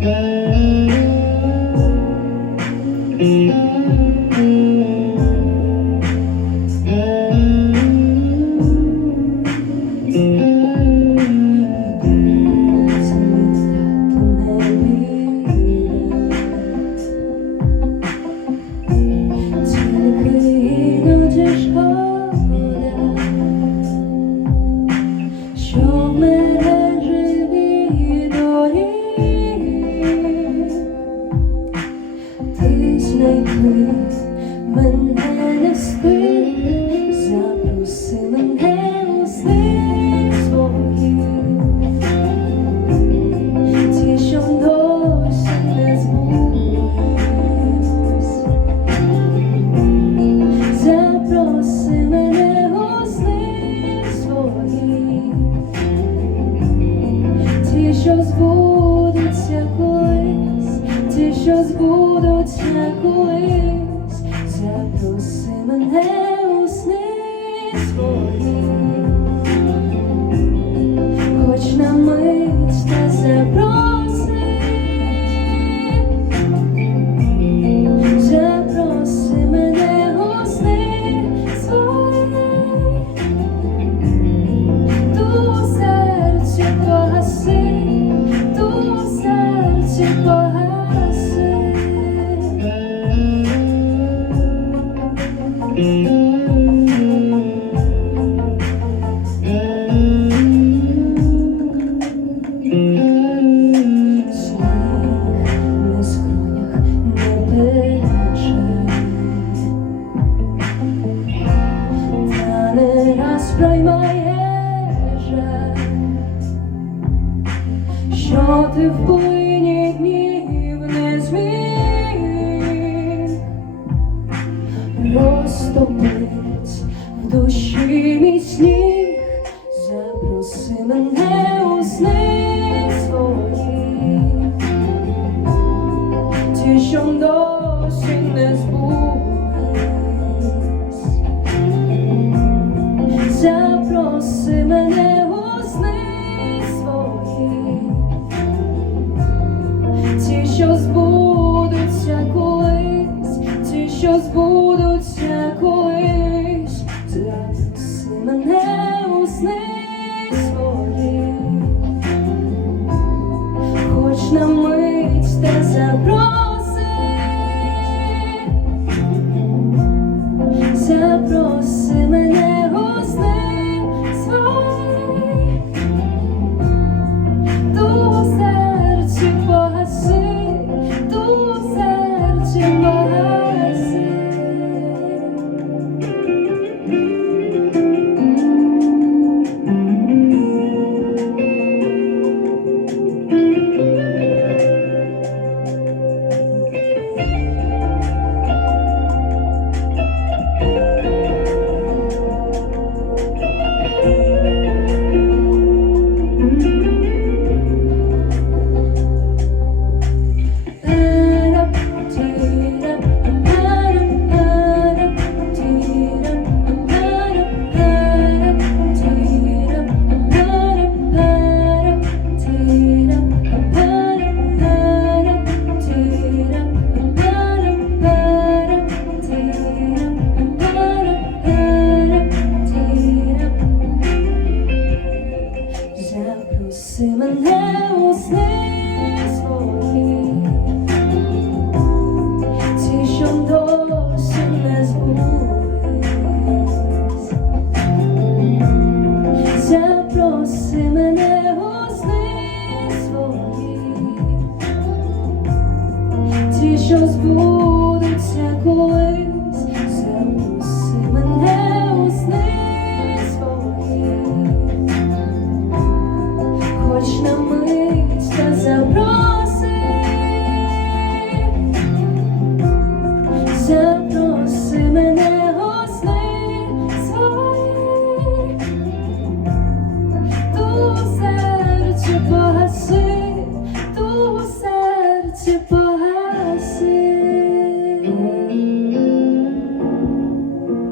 sky. Раз проймає жаль, що ти в плині днів не зміг розтопить в душі мій сніг, запроси мене у сни свої, ті, що досі не збулись. Запроси мене у сни свої, ті, що збудуться колись, ті, що збудуться колись, запроси мене у сни свої, хоч на Проси мене у сни свої, що досі не збулись. Запроси мене у сни свої, що збулись.